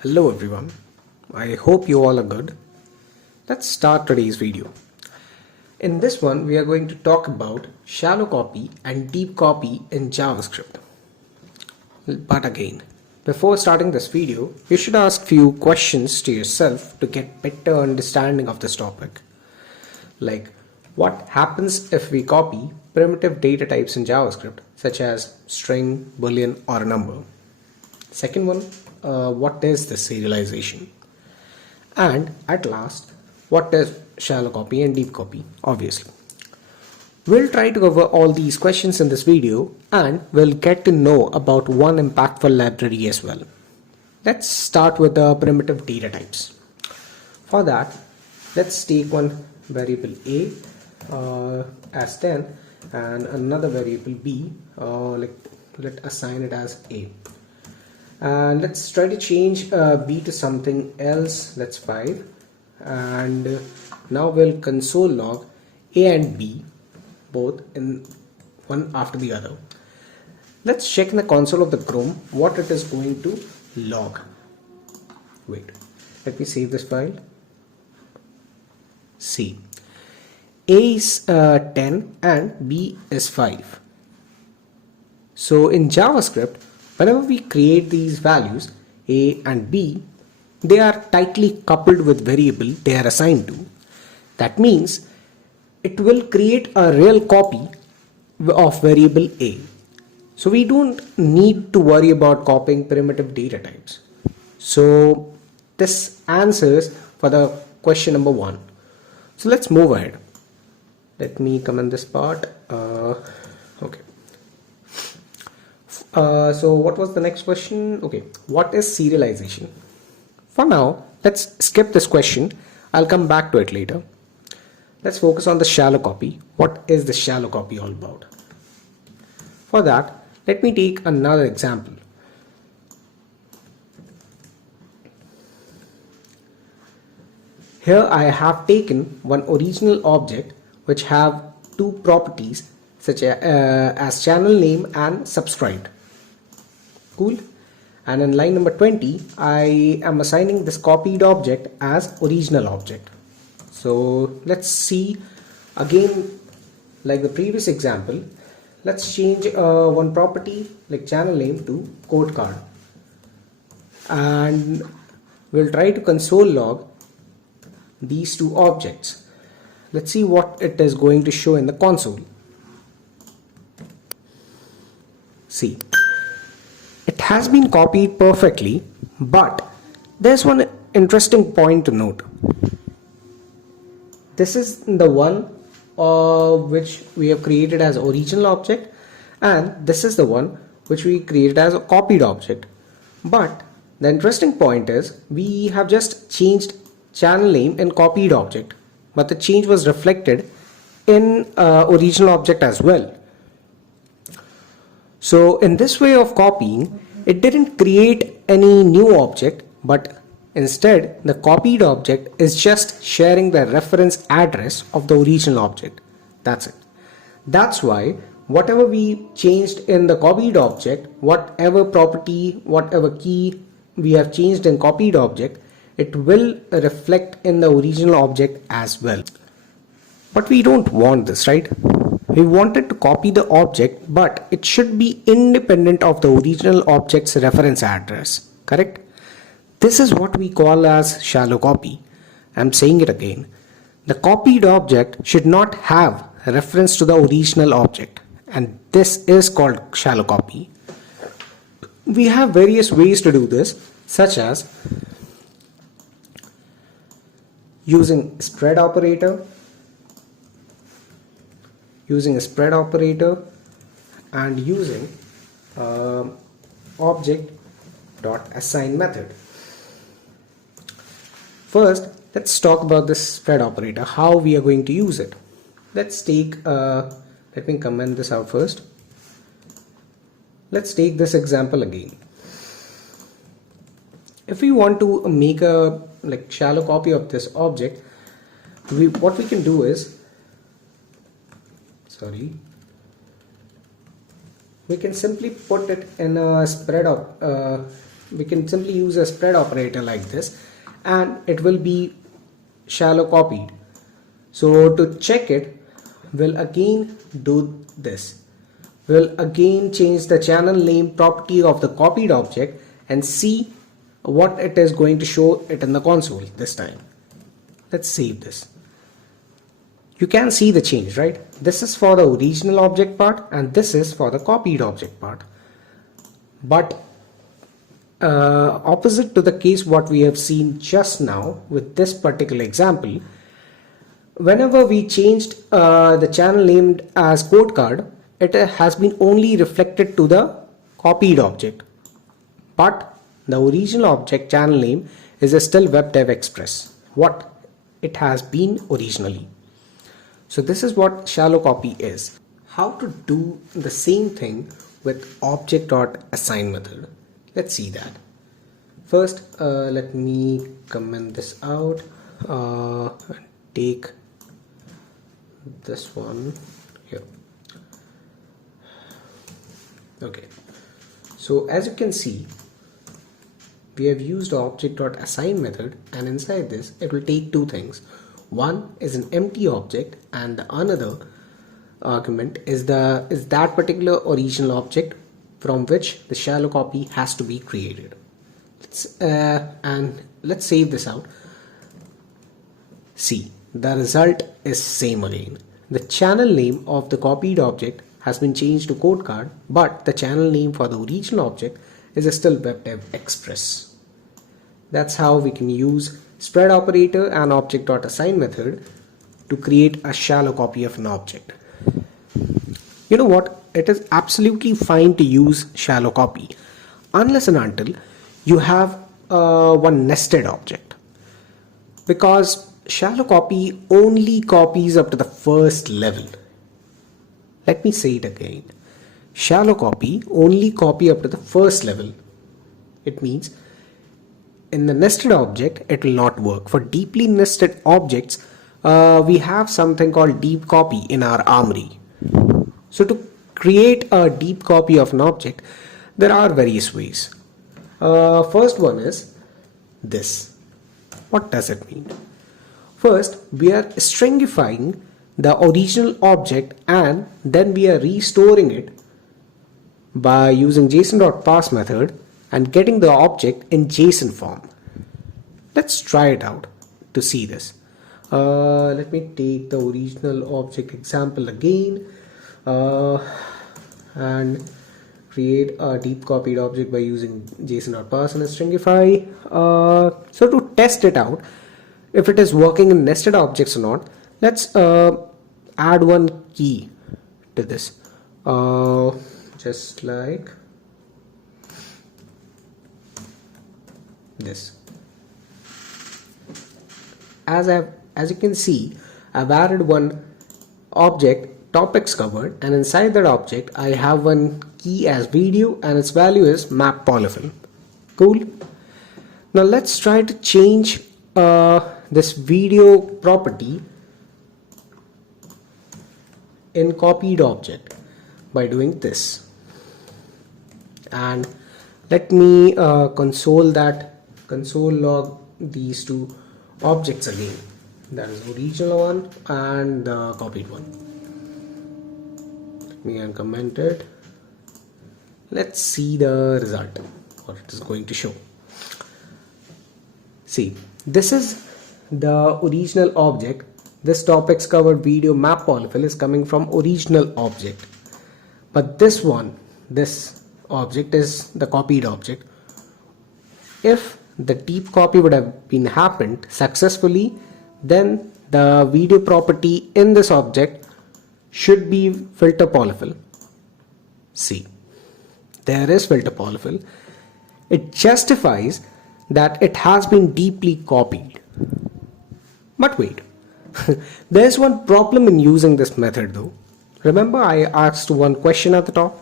Hello everyone, I hope you all are good. Let's start today's video. In this one we are going to talk about shallow copy and deep copy in JavaScript. But again, before starting this video, you should ask few questions to yourself to get better understanding of this topic. Like, what happens if we copy primitive data types in JavaScript such as string, boolean or a number? Second one, what is the serialization? And at last, what is shallow copy and deep copy? Obviously. We'll try to cover all these questions in this video and we'll get to know about one impactful library as well. Let's start with the primitive data types. For that, let's take one variable A as 10 and another variable B, let's assign it as A. And let's try to change B to something else, that's 5, and now we'll console log A and B both in one after the other. Let's check in the console of the Chrome what it is going to log. Wait, let me save this file. See, A is 10 and B is 5. So in JavaScript, whenever we create these values A and B, they are tightly coupled with variable they are assigned to. That means it will create a real copy of variable A. So we don't need to worry about copying primitive data types. So this answers for the question number 1. So let's move ahead. Let me comment this part. Okay. So what was the next question? Okay, what is serialization? For now, let's skip this question. I'll come back to it later. Let's focus on the shallow copy. What is the shallow copy all about? For that, let me take another example. Here I have taken one original object which have two properties such as channel name and subscribed. Cool. And in line number 20, I am assigning this copied object as original object. So let's see again, like the previous example, let's change one property like channel name to code card. And we'll try to console log these two objects. Let's see what it is going to show in the console. See, it has been copied perfectly, but there's one interesting point to note. This is the one which we have created as original object, and this is the one which we created as a copied object. But the interesting point is we have just changed channel name in copied object, but the change was reflected in original object as well. So in this way of copying, it didn't create any new object, but instead the copied object is just sharing the reference address of the original object. That's it. That's why whatever we changed in the copied object, whatever property, whatever key we have changed in copied object, it will reflect in the original object as well. But we don't want this, right? We wanted to copy the object, but it should be independent of the original object's reference address, correct? This is what we call as shallow copy. I'm saying it again. The copied object should not have reference to the original object, and this is called shallow copy. We have various ways to do this, such as using spread operator, and using object.assign method. First, let's talk about this spread operator, how we are going to use it. Let's take, let me comment this out first. Let's take this example again. If we want to make a shallow copy of this object, what we can do is, we can simply put it in a spread we can simply use a spread operator like this and it will be shallow copied. So to check it, we'll again do this. We'll again change the channel name property of the copied object and see what it is going to show it in the console this time. Let's save this. You can see the change, right? This is for the original object part and this is for the copied object part. But opposite to the case what we have seen just now with this particular example, whenever we changed the channel named as code card, it has been only reflected to the copied object, but the original object channel name is still WebDev Express, what it has been originally. So this is what shallow copy is. How to do the same thing with object.assign method? Let's see that. First, let me comment this out and take this one here. Okay, so as you can see, we have used object.assign method, and inside this it will take two things. One is an empty object and the another argument is that particular original object from which the shallow copy has to be created. Let's save this out. See, the result is same again. The channel name of the copied object has been changed to code card, but the channel name for the original object is still WebDev Express. That's how we can use spread operator and object.assign method to create a shallow copy of an object. You know what? It is absolutely fine to use shallow copy unless and until you have one nested object, because shallow copy only copies up to the first level. Let me say it again. Shallow copy only copy up to the first level. It means in the nested object it will not work. For deeply nested objects, we have something called deep copy in our armory. So to create a deep copy of an object, there are various ways. First one is this. What does it mean? First, we are stringifying the original object and then we are restoring it by using json.parse method and getting the object in JSON form. Let's try it out to see this. Let me take the original object example again and create a deep copied object by using json.parse and stringify. So to test it out, if it is working in nested objects or not, let's add one key to this, just like this. As you can see, I've added one object topics covered, and inside that object I have one key as video and its value is map polyfill. Cool. Now let's try to change this video property in copied object by doing this, and let me console log these two objects again, that is the original one and the copied one. Let me uncomment it. Let's see the result, what it is going to show. See, this is the original object. This topics covered video map polyfill is coming from original object, but this object is the copied object. If the deep copy would have been happened successfully, then the video property in this object should be filter polyfill. See, there is filter polyfill. It justifies that it has been deeply copied. But wait, there's one problem in using this method though. Remember I asked one question at the top,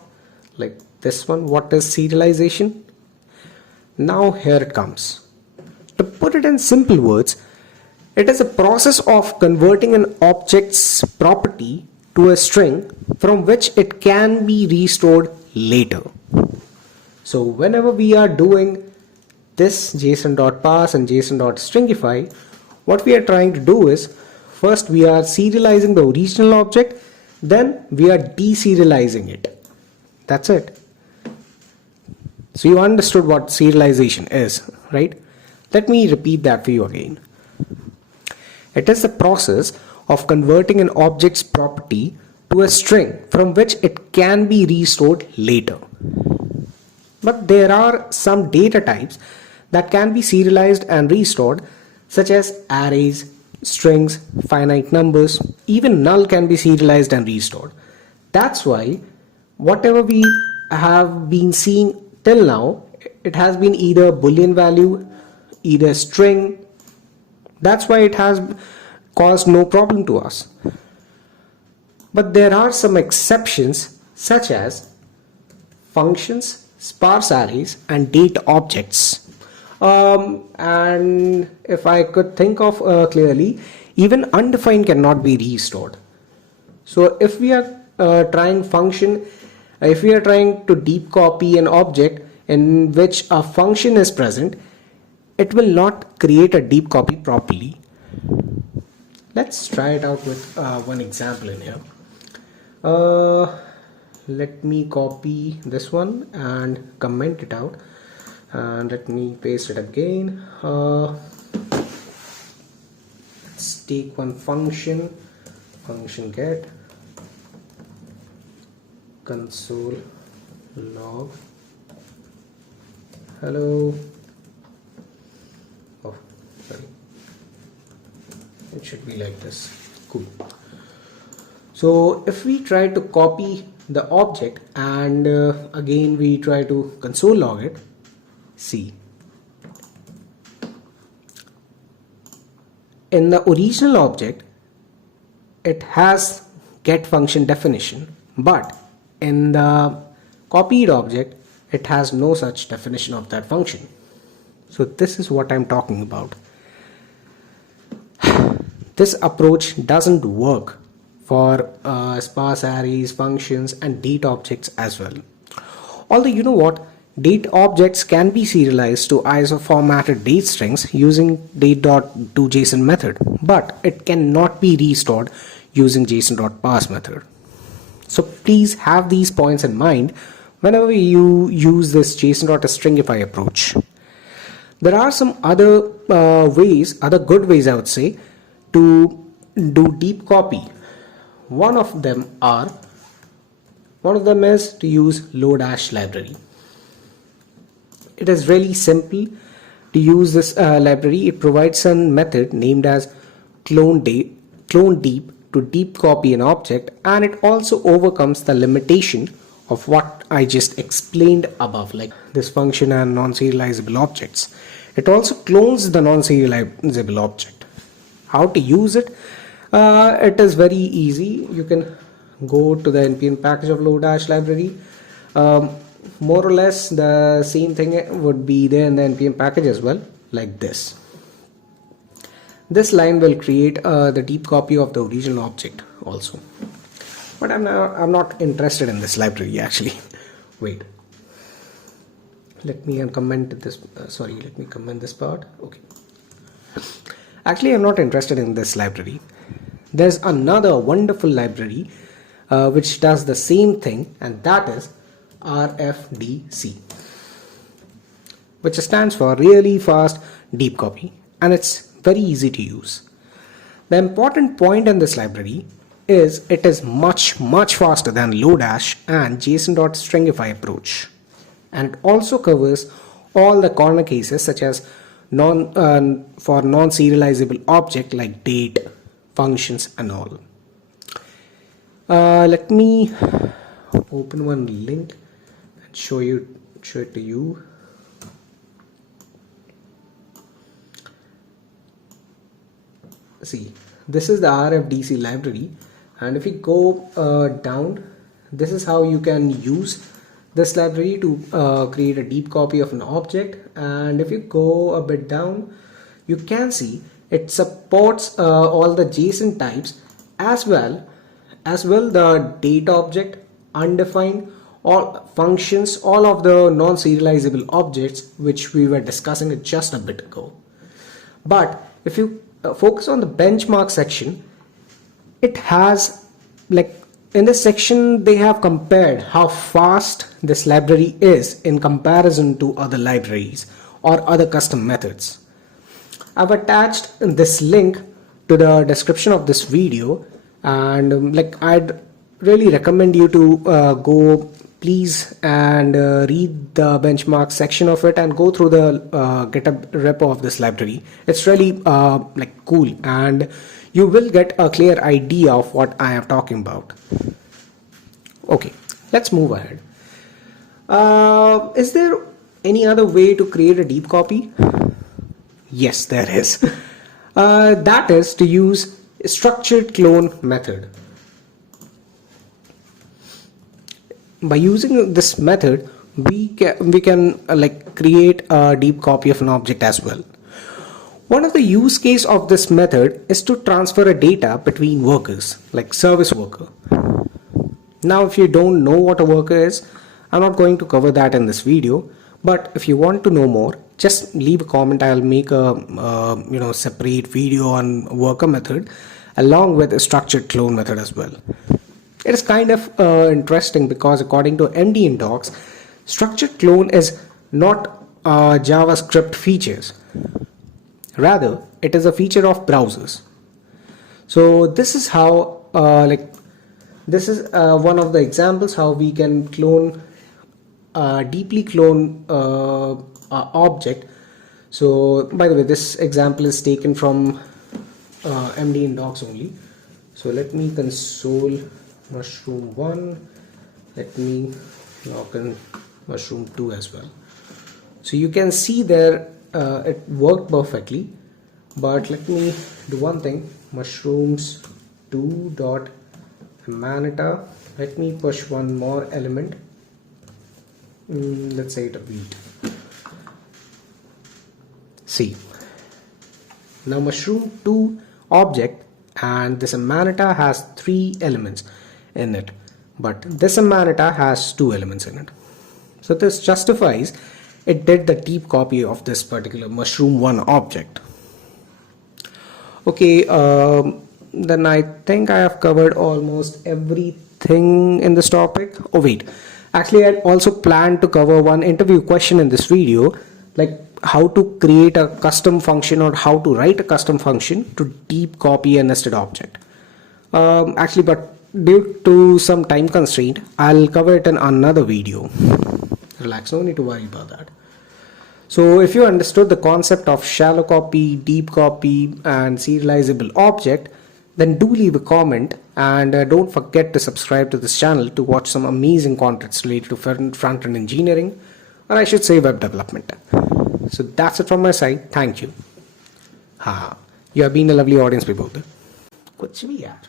like this one, what is serialization? Now here it comes. To put it in simple words, it is a process of converting an object's property to a string from which it can be restored later. So whenever we are doing this JSON.parse and JSON.stringify, what we are trying to do is, first we are serializing the original object, then we are deserializing it. That's it. So you understood what serialization is, right? Let me repeat that for you again. It is the process of converting an object's property to a string from which it can be restored later. But there are some data types that can be serialized and restored, such as arrays, strings, finite numbers, even null can be serialized and restored. That's why whatever we have been seeing till now, it has been either boolean value, either string. That's why it has caused no problem to us. But there are some exceptions, such as functions, sparse arrays, and date objects. And if I could think of clearly, even undefined cannot be restored. So if we are trying if we are trying to deep copy an object in which a function is present, it will not create a deep copy properly. Let's try it out with one example in here. Let me copy this one and comment it out, and let me paste it again. Let's take one function get console log hello. Oh, sorry, it should be like this. Cool. So if we try to copy the object and again we try to console log it, see, in the original object it has get function definition, but in the copied object it has no such definition of that function. So this is what I'm talking about. This approach doesn't work for sparse arrays, functions, and date objects as well. Although you know what, date objects can be serialized to ISO formatted date strings using date.toJSON method, but it cannot be restored using JSON.parse method. So please have these points in mind whenever you use this JSON.stringify approach. There are some other good ways I would say to do deep copy. One of them is to use Lodash library. It is really simple to use this library. It provides a method named as clone deep to deep copy an object, and it also overcomes the limitation of what I just explained above, like this function and non-serializable objects. It also clones the non-serializable object. How to use it? It is very easy. You can go to the npm package of Lodash library. More or less the same thing would be there in the npm package as well, like this. This line will create the deep copy of the original object also. But I'm not interested in this library actually. Wait. Let me uncomment this. Let me comment this part. Okay. Actually, I'm not interested in this library. There's another wonderful library which does the same thing, and that is rfdc, which stands for really fast deep copy, and it's very easy to use. The important point in this library is it is much faster than Lodash and JSON.stringify approach, and it also covers all the corner cases such as for non-serializable object like date, functions, and all. Let me open one link and show it to you. See, this is the rfdc library, and if you go down, this is how you can use this library to create a deep copy of an object. And if you go a bit down, you can see it supports all the JSON types as well the date object, undefined, or functions, all of the non-serializable objects which we were discussing just a bit ago. But if you focus on the benchmark section, it has, like, in this section they have compared how fast this library is in comparison to other libraries or other custom methods. I've attached this link to the description of this video, and I'd really recommend you to go please and read the benchmark section of it and go through the GitHub repo of this library. It's really cool, and you will get a clear idea of what I am talking about. Okay, let's move ahead. Is there any other way to create a deep copy? Yes, there is. That is to use structured clone method. By using this method, we can create a deep copy of an object as well. One of the use case of this method is to transfer a data between workers, like service worker. Now, if you don't know what a worker is, I'm not going to cover that in this video, but if you want to know more, just leave a comment. I'll make a separate video on worker method along with a structured clone method as well. It is kind of interesting because according to MD in docs, structured clone is not JavaScript features. Rather, it is a feature of browsers. So this is how this is one of the examples how we can clone deeply clone object. So by the way, this example is taken from MD in docs only. So let me console mushroom 1, let me log in mushroom 2 as well. So you can see there it worked perfectly, but let me do one thing. Mushrooms 2 dot manita, let me push one more element, let's say it a wheat. See, now mushroom 2 object and this manita has 3 elements in it, but this manita has 2 elements in it. So this justifies it did the deep copy of this particular mushroom 1 object. Okay, then I think I have covered almost everything in this topic. Oh wait, actually I also planned to cover one interview question in this video, like how to create a custom function or how to write a custom function to deep copy a nested object. But due to some time constraint, I'll cover it in another video. Relax, no need to worry about that. So if you understood the concept of shallow copy, deep copy and serializable object, then do leave a comment, and don't forget to subscribe to this channel to watch some amazing contents related to front-end engineering, or I should say web development. So that's it from my side. Thank you. You have been a lovely audience people. कुछ भी यार